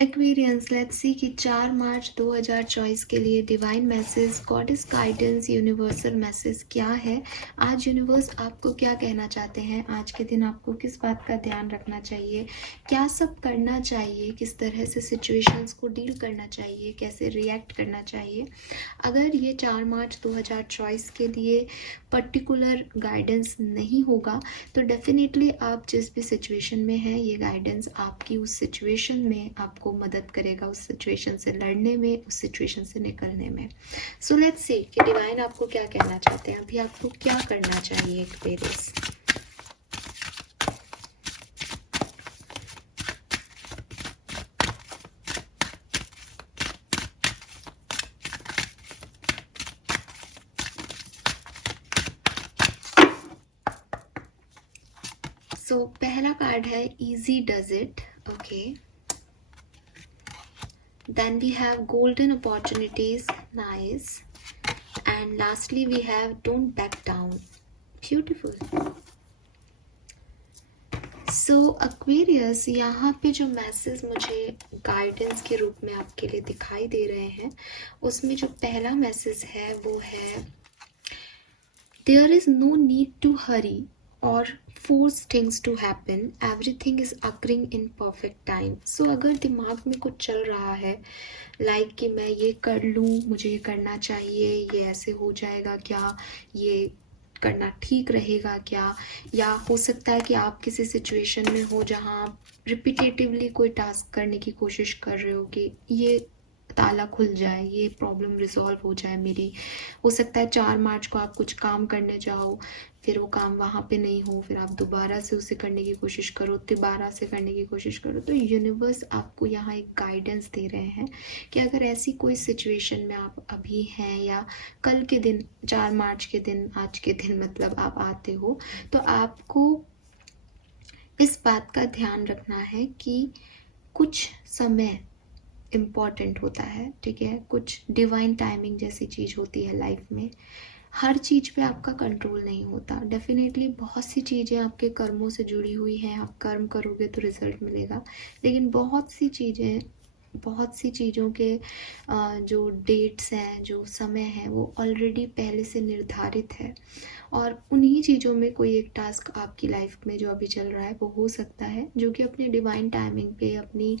Aquarians, let's see कि 4 मार्च 2024 के लिए divine message, goddess guidance, universal message क्या है। आज यूनिवर्स आपको क्या कहना चाहते हैं, आज के दिन आपको किस बात का ध्यान रखना चाहिए, क्या सब करना चाहिए, किस तरह से सिचुएशंस को डील करना चाहिए, कैसे रिएक्ट करना चाहिए। अगर ये 4 मार्च 2024 के लिए पर्टिकुलर गाइडेंस नहीं होगा तो डेफिनेटली आप जिस भी सिचुएशन में हैं ये गाइडेंस आपकी उस सिचुएशन में आपको मदद करेगा, उस सिचुएशन से लड़ने में, उस सिचुएशन से निकलने में। सो लेट्स सी कि डिवाइन आपको क्या कहना चाहते हैं, अभी आपको क्या करना चाहिए एक्वेरियस। सो पहला कार्ड है easy does it, okay. Then we have golden opportunities, nice. And lastly we have don't back down, beautiful. So Aquarius, यहाँ पे जो मैसेज मुझे गाइडेंस के रूप में आपके लिए दिखाई दे रहे हैं उसमें जो पहला मैसेज है वो है there is no need to hurry or force things to happen, everything is occurring in perfect time. So अगर दिमाग में कुछ चल रहा है लाइक कि मैं ये कर लूँ, मुझे ये करना चाहिए, ये ऐसे हो जाएगा क्या, ये करना ठीक रहेगा क्या, या हो सकता है कि आप किसी सिचुएशन में हो जहाँ आप रिपीटेटिवली कोई टास्क करने की कोशिश कर रहे हो कि ये ताला खुल जाए, ये प्रॉब्लम रिजॉल्व हो जाए मेरी। हो सकता है 4 मार्च को आप कुछ काम करने जाओ, फिर वो काम वहाँ पे नहीं हो, फिर आप दोबारा से उसे करने की कोशिश करो, दोबारा से करने की कोशिश करो। तो यूनिवर्स आपको यहाँ एक गाइडेंस दे रहे हैं कि अगर ऐसी कोई सिचुएशन में आप अभी हैं या कल के दिन 4 मार्च के दिन, आज के दिन मतलब आप आते हो, तो आपको इस बात का ध्यान रखना है कि कुछ समय इम्पॉर्टेंट होता है, ठीक है। कुछ डिवाइन टाइमिंग जैसी चीज़ होती है लाइफ में। हर चीज़ पे आपका कंट्रोल नहीं होता। डेफिनेटली बहुत सी चीज़ें आपके कर्मों से जुड़ी हुई हैं, आप कर्म करोगे तो रिजल्ट मिलेगा, लेकिन बहुत सी चीज़ों के जो डेट्स हैं, जो समय है, वो ऑलरेडी पहले से निर्धारित है। और उन्हीं चीज़ों में कोई एक टास्क आपकी लाइफ में जो अभी चल रहा है वो हो सकता है जो कि अपनी डिवाइन टाइमिंग पे, अपनी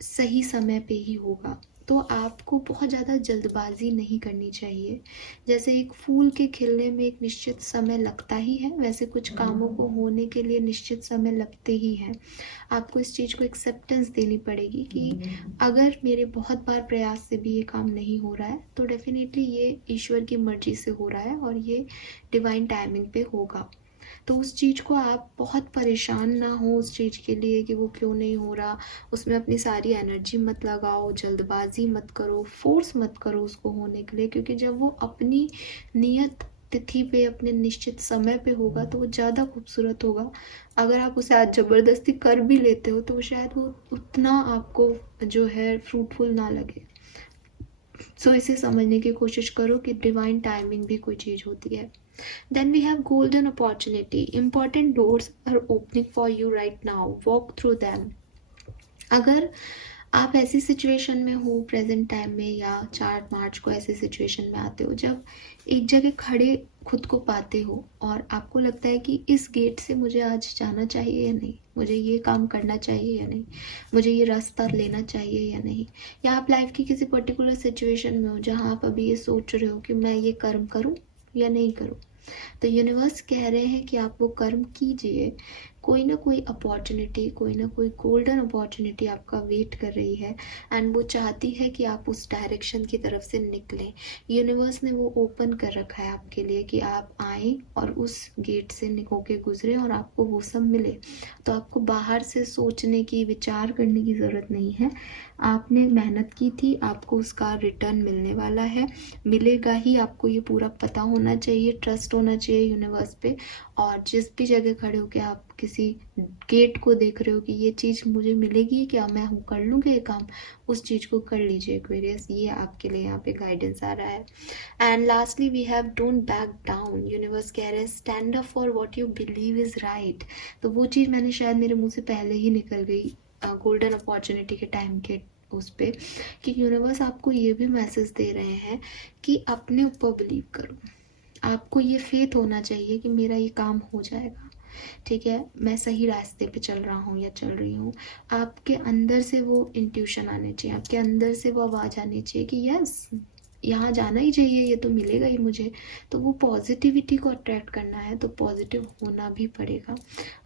सही समय पे ही होगा। तो आपको बहुत ज़्यादा जल्दबाजी नहीं करनी चाहिए। जैसे एक फूल के खिलने में एक निश्चित समय लगता ही है, वैसे कुछ कामों को होने के लिए निश्चित समय लगते ही हैं। आपको इस चीज़ को एक्सेप्टेंस देनी पड़ेगी कि अगर मेरे बहुत बार प्रयास से भी ये काम नहीं हो रहा है तो डेफिनेटली ये ईश्वर की मर्जी से हो रहा है और ये डिवाइन टाइमिंग पे होगा। तो उस चीज़ को आप बहुत परेशान ना हो उस चीज़ के लिए कि वो क्यों नहीं हो रहा, उसमें अपनी सारी एनर्जी मत लगाओ, जल्दबाजी मत करो, फोर्स मत करो उसको होने के लिए, क्योंकि जब वो अपनी नियत तिथि पे, अपने निश्चित समय पे होगा तो वो ज़्यादा खूबसूरत होगा। अगर आप उसे आज ज़बरदस्ती कर भी लेते हो तो शायद वो उतना आपको जो है फ्रूटफुल ना लगे। सो इसे समझने की कोशिश करो कि डिवाइन टाइमिंग भी कोई चीज़ होती है। Then we have golden opportunity. Important doors are opening for you right now. Walk through them. अगर आप ऐसी सिचुएशन में हो प्रेजेंट टाइम में या 4 मार्च को ऐसी सिचुएशन में आते हो जब एक जगह खड़े खुद को पाते हो और आपको लगता है कि इस गेट से मुझे आज जाना चाहिए या नहीं, मुझे ये काम करना चाहिए या नहीं, मुझे ये रास्ता लेना चाहिए या नहीं, या आप लाइफ की किसी पर्टिकुलर सिचुएशन में हो जहाँ आप अभी ये सोच रहे हो कि मैं ये कर्म करूँ या नहीं करूँ, तो यूनिवर्स कह रहे हैं कि आप वो कर्म कीजिए। कोई ना कोई अपॉर्चुनिटी, कोई ना कोई गोल्डन अपॉर्चुनिटी आपका वेट कर रही है एंड वो चाहती है कि आप उस डायरेक्शन की तरफ से निकलें। यूनिवर्स ने वो ओपन कर रखा है आपके लिए कि आप आएँ और उस गेट से होके गुजरें और आपको वो सब मिले। तो आपको बाहर से सोचने की, विचार करने की ज़रूरत नहीं है। आपने मेहनत की थी, आपको उसका रिटर्न मिलने वाला है, मिलेगा ही। आपको ये पूरा पता होना चाहिए, ट्रस्ट होना चाहिए यूनिवर्स पे। और जिस भी जगह खड़े होकर आप किसी गेट को देख रहे हो कि ये चीज़ मुझे मिलेगी क्या, मैं हूँ कर लूँगी ये काम, उस चीज़ को कर लीजिए एक्वेरियस। ये आपके लिए यहाँ पे गाइडेंस आ रहा है। And lastly we have don't back down. Universe कह रहे हैं stand up for what you believe is right. तो वो चीज़ मैंने शायद मेरे मुंह से पहले ही निकल गई, गोल्डन अपॉर्चुनिटी के टाइम के उस पे, कि यूनिवर्स आपको ये भी मैसेज दे रहे हैं कि अपने ऊपर बिलीव करो। आपको ये फेथ होना चाहिए कि मेरा ये काम हो जाएगा, ठीक है, मैं सही रास्ते पे चल रहा हूँ या चल रही हूँ। आपके अंदर से वो इंट्यूशन आने चाहिए, आपके अंदर से वो आवाज़ आनी चाहिए कि यस, यहाँ जाना ही चाहिए, ये तो मिलेगा ही मुझे। तो वो पॉजिटिविटी को अट्रैक्ट करना है तो पॉजिटिव होना भी पड़ेगा।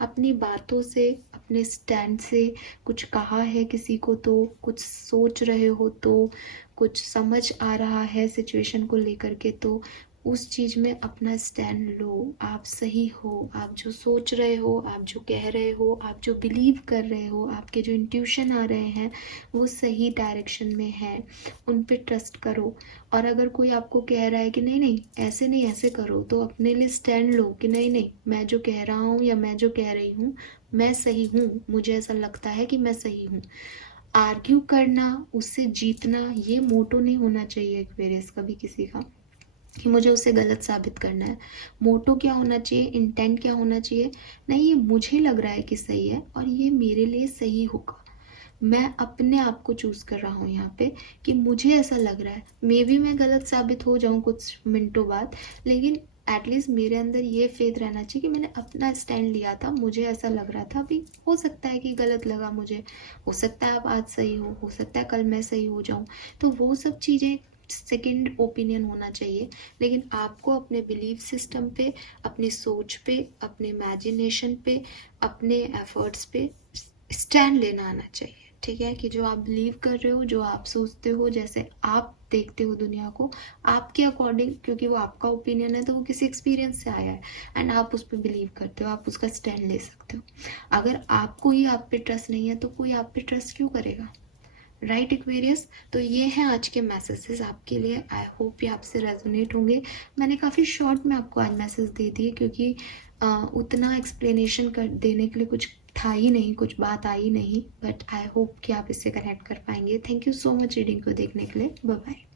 अपनी बातों से, अपने स्टैंड से, कुछ कहा है किसी को तो, कुछ सोच रहे हो तो, कुछ समझ आ रहा है सिचुएशन को लेकर के तो उस चीज़ में अपना स्टैंड लो। आप सही हो, आप जो सोच रहे हो, आप जो कह रहे हो, आप जो बिलीव कर रहे हो, आपके जो इंट्यूशन आ रहे हैं वो सही डायरेक्शन में है, उन पे ट्रस्ट करो। और अगर कोई आपको कह रहा है कि नहीं नहीं ऐसे नहीं ऐसे करो, तो अपने लिए स्टैंड लो कि नहीं नहीं, मैं जो कह रहा हूँ या मैं जो कह रही हूँ मैं सही हूँ, मुझे ऐसा लगता है कि मैं सही हूँ। आर्ग्यू करना, उससे जीतना, ये मोटो नहीं होना चाहिए एक्वेरियस कभी किसी का कि मुझे उसे गलत साबित करना है। मोटो क्या होना चाहिए, इंटेंट क्या होना चाहिए, नहीं ये मुझे लग रहा है कि सही है और ये मेरे लिए सही होगा। मैं अपने आप को चूज कर रहा हूँ यहाँ पे कि मुझे ऐसा लग रहा है, मे बी मैं गलत साबित हो जाऊँ कुछ मिनटों बाद, लेकिन एटलीस्ट मेरे अंदर ये फेथ रहना चाहिए कि मैंने अपना स्टैंड लिया था, मुझे ऐसा लग रहा था। अभी हो सकता है कि गलत लगा मुझे, हो सकता है आप आज सही हो सकता है कल मैं सही हो जाऊँ। तो वो सब चीज़ें सेकंड ओपिनियन होना चाहिए, लेकिन आपको अपने बिलीफ सिस्टम पे, अपनी सोच पे, अपने इमेजिनेशन पे, अपने एफर्ट्स पे स्टैंड लेना आना चाहिए, ठीक है, कि जो आप बिलीव कर रहे हो, जो आप सोचते हो, जैसे आप देखते हो दुनिया को, आपके अकॉर्डिंग, क्योंकि वो आपका ओपिनियन है तो वो किसी एक्सपीरियंस से आया है एंड आप उस पर बिलीव करते हो, आप उसका स्टैंड ले सकते हो। अगर आपको ही आप पे ट्रस्ट नहीं है तो कोई आप पे ट्रस्ट क्यों करेगा, राइट एक्वेरियस। तो ये हैं आज के मैसेजेस आपके लिए, आई होप ये आपसे रेजोनेट होंगे। मैंने काफ़ी शॉर्ट में आपको आज मैसेज दे दिए क्योंकि उतना एक्सप्लेनेशन कर देने के लिए कुछ था ही नहीं, कुछ बात आई नहीं, बट आई होप कि आप इससे कनेक्ट कर पाएंगे। Thank you so much reading को देखने के लिए, बाय बाय।